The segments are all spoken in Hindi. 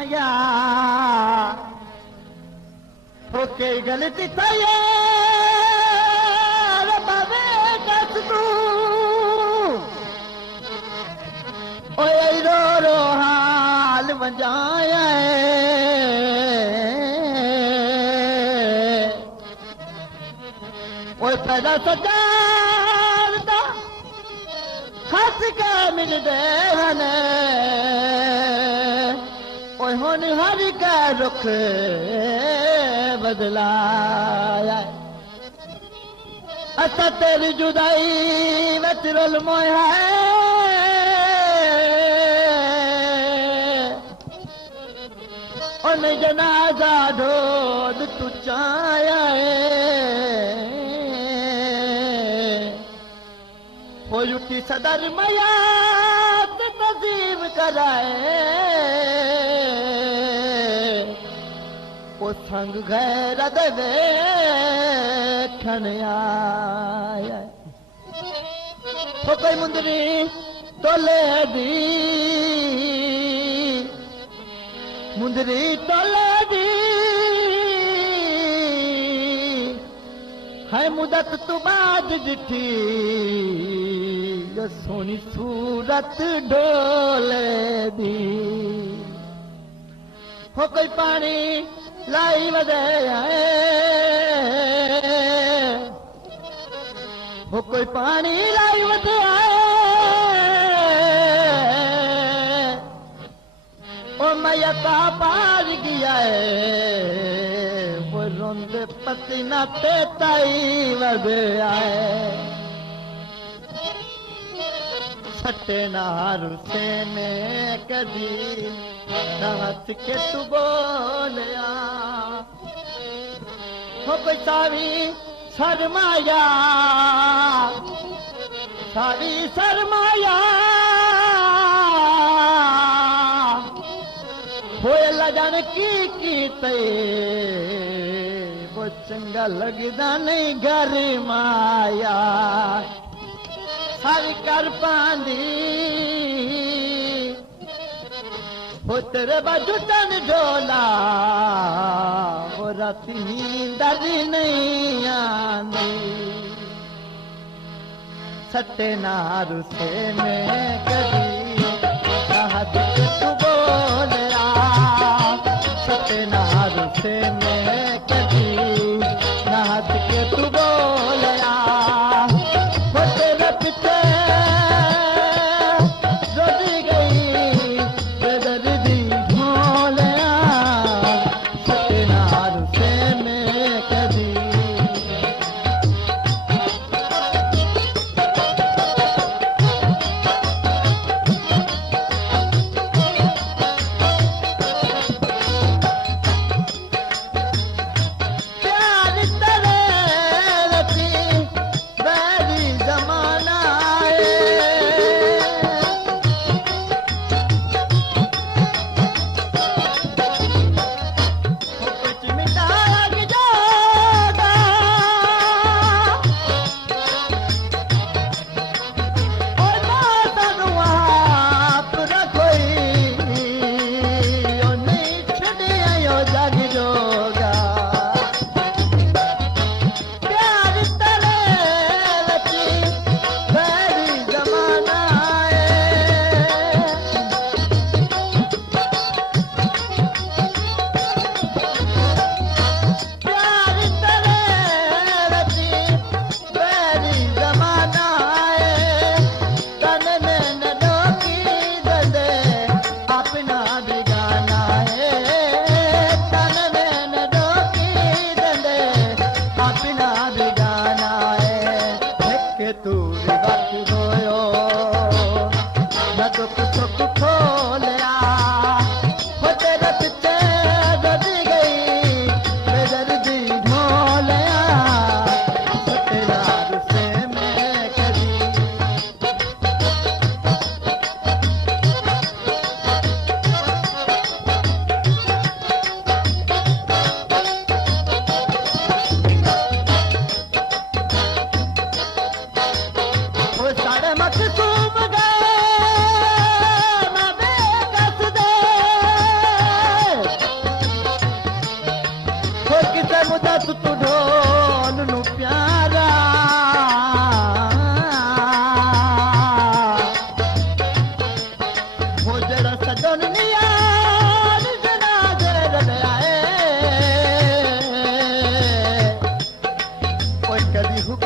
माया होके गलती थई बाबे कस तू ओए रो रो हाल वंजाया ओए पैदा सजारदा हस के मिलदे हन ओए हुन हर के रुख बदलाया असा तेरी जुदाई विच रुल मोया उन जनाजा ढोल तू चाया वो युटी सदर मयात तजीम कराए वो संग गैर दे खन आया वो कोई मुंदरी तोले दी मुंदरी तोले दी है मुदत तू बाद दिठी सोनी सूरत ढोले दी हो कोई पानी लाई वदे आए हो कोई पानी लाई वदे आए ओ मैया का पार गया है वो रोंद पसीना ते ताई वदे आए सटे नार से ने कदी नाथ के तू बोलिया हो कोई सावी शर्माया सावी शर्माया होए लगन की ते वो चंगा लगदा नहीं घर माया सारी कर पांदी हो तेरे बाजू तन ढोला वो राती नींदर नहीं आंदी सटे नारू से मैं कभी कहा तू बोलिया सटे नारू से मैं कभी नहात के तू बोलिया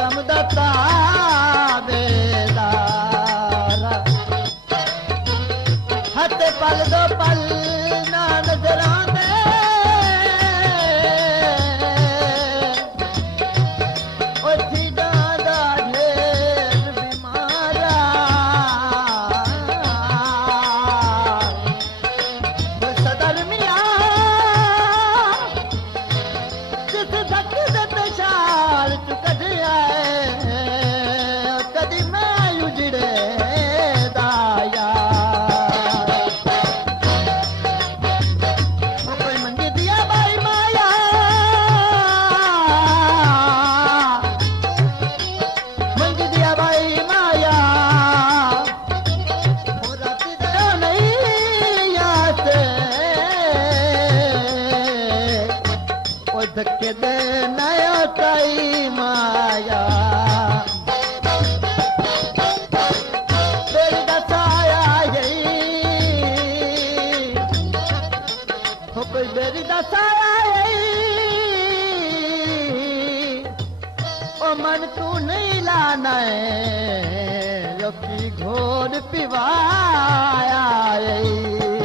करम दता बेदारा हथ पल दो पल ना नजर आंदे ओ थीदा दा ढेर बीमारा ओ सदर मियां जिस धक दत शाल तू कढिया कदी मैं उजड़े दाया कोई मंगी दिया भाई माया मंगी दिया भाई माया हो रात दया नहीं याद ओ धक्के दे नया कई माया तेरी दसाया यही हो कोई मेरी दसाया यही ओ मन तू नहीं लाना है लोकी घोर पिवाया यही